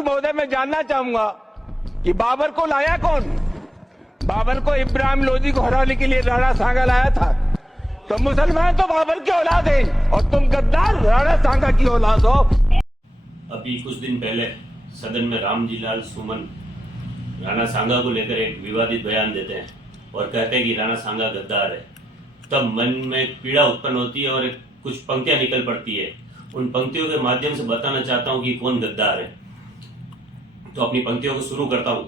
महोदय, मैं जानना चाहूंगा कि बाबर को लाया कौन? बाबर को इब्राहिम लोदी को हराने के लिए राणा सांगा लाया था। तो मुसलमान तो बाबर की औलाद है और तुम गद्दार राणा सांगा की औलाद हो। अभी कुछ दिन पहले सदन में रामजी लाल सुमन राणा सांगा को लेकर एक विवादित बयान देते हैं और कहते हैं कि राणा सांगा गद्दार है। तब मन में पीड़ा उत्पन्न होती है और कुछ पंक्तियां निकल पड़ती है। उन पंक्तियों के माध्यम से बताना चाहता हूं कि कौन गद्दार है। तो अपनी पंक्तियों को शुरू करता हूं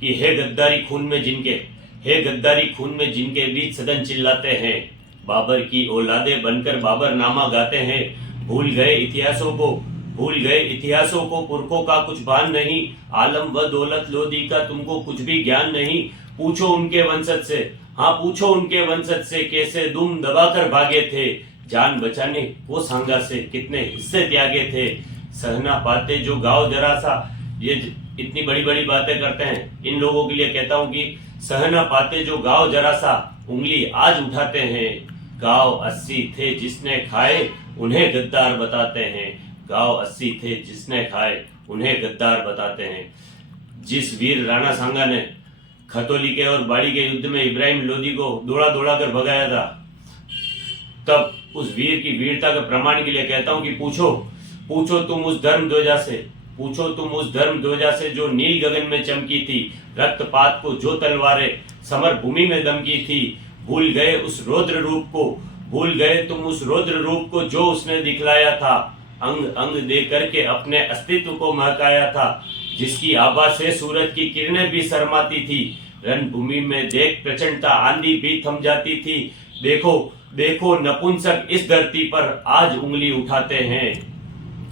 कि हे गद्दारी खून में जिनके, हे गद्दारी खून में जिनके बीच सदन चिल्लाते हैं, बाबर की औलादे बनकर बाबर नामा गाते हैं। भूल गए इतिहासों को, पुरखों का कुछ भान नहीं। आलम व दौलत लोदी का तुमको कुछ भी ज्ञान नहीं। पूछो उनके वंशज से, हाँ पूछो उनके वंशज से, कैसे दुम दबाकर भागे थे। जान बचाने वो सांगा से कितने हिस्से त्यागे थे। सहना पाते जो गाँव जरा सा, ये इतनी बड़ी बड़ी बातें करते हैं। इन लोगों के लिए कहता हूं कि सहना पाते जो गाँव जरा सा, उंगली आज उठाते हैं। गाँव 80 थे जिसने खाए, उन्हें गद्दार बताते हैं। गाँव 80 थे जिसने खाए, उन्हें गद्दार बताते हैं। जिस वीर राणा सांगा ने खतौली के और बाड़ी के युद्ध में इब्राहिम लोदी को दौड़ा दौड़ा कर भगाया था, तब उस वीर की वीरता के प्रमाण के लिए कहता हूं कि पूछो तुम उस धर्म ध्वजा से जो नील गगन में चमकी थी। रक्तपात को जो तलवारें समर भूमि में दमकी थी। भूल गए तुम उस रौद्र रूप को जो उसने दिखलाया था। अंग अंग दे करके अपने अस्तित्व को महकाया था। जिसकी आभा से सूरज की किरणें भी शर्माती थी। रणभूमि में देख प्रचंडता आंधी भी थम जाती थी। देखो नपुंसक इस धरती पर आज उंगली उठाते हैं।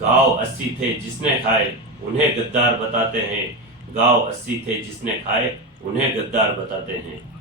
गाँव 80 थे जिसने खाए, उन्हें गद्दार बताते हैं। गाँव 80 थे जिसने खाए, उन्हें गद्दार बताते हैं।